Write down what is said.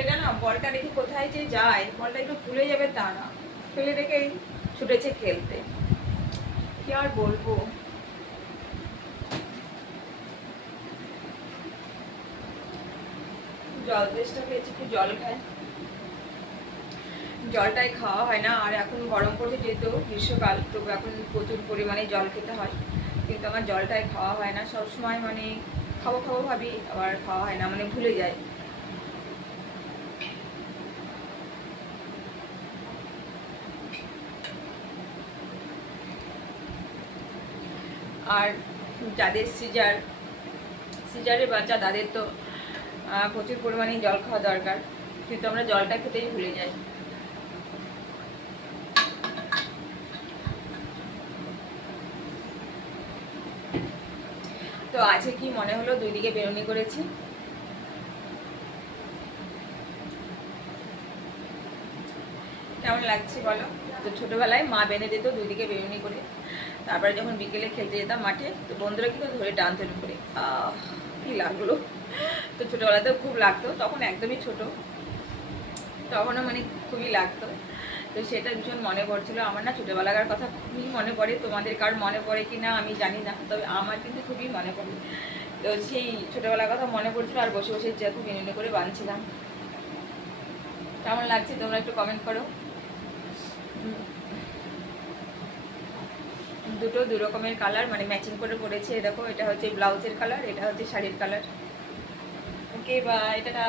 সেটা না বলটা রেখে কোথায় যে যায়, বলটা একটু ভুলে যাবে তা না, ফেলে রেখেই ছুটেছে খেলতে। কি আর বলবো। জল তেষ্টা পেয়েছি, একটু জল খাই। জলটাই খাওয়া হয় না, আর এখন গরম পড়ছে যেহেতু গ্রীষ্মকাল, তো এখন প্রচুর পরিমাণে জল খেতে হয়, কিন্তু আমার জলটাই খাওয়া হয় না সবসময়। মানে খাবো খাবো ভাবি, আবার খাওয়া হয় না, মানে ভুলে যাই। আর যাদের সিজারের বাচ্চা তাদের তো প্রচুর পরিমাণে জল খাওয়া দরকার, কিন্তু আমরা জলটা খেতেই ভুলে যাই। তো আজকে কি মনে হলো, 2 দিকে বেরোনি করেছি। কেমন লাগছে বলো? তো ছোটোবেলায় মা বেঁধে দিত 2 দিকে বেরোনি করে, তারপরে যখন বিকেলে খেলতে যেতাম মাঠে, তো বন্ধুরা কিন্তু ধরে টানতেন করে, কি লাগলো। তো ছোটোবেলাতেও খুব লাগতো, তখন একদমই ছোট, তখনও মানে খুবই লাগতো। তো সেটা ভীষণ মনে পড়ছিল আমার না, ছোটোবেলাকার কথা খুবই মনে পড়ে। তোমাদের কার মনে পড়ে কি না আমি জানি না, তবে আমার কিন্তু খুবই মনে পড়ে। তো সেই ছোটোবেলার কথা মনে পড়ছিল, আর বসে বসে যেহেতু বেনুনি করে বাঁধছিলাম। কেমন লাগছে তোমরা একটু কমেন্ট করো। দুটো 2 রকমের কালার, মানে ম্যাচিং করে পরেছে। দেখো, এটা হচ্ছে ব্লাউজের কালার, এটা হচ্ছে শাড়ির কালার। Okay, by, tata.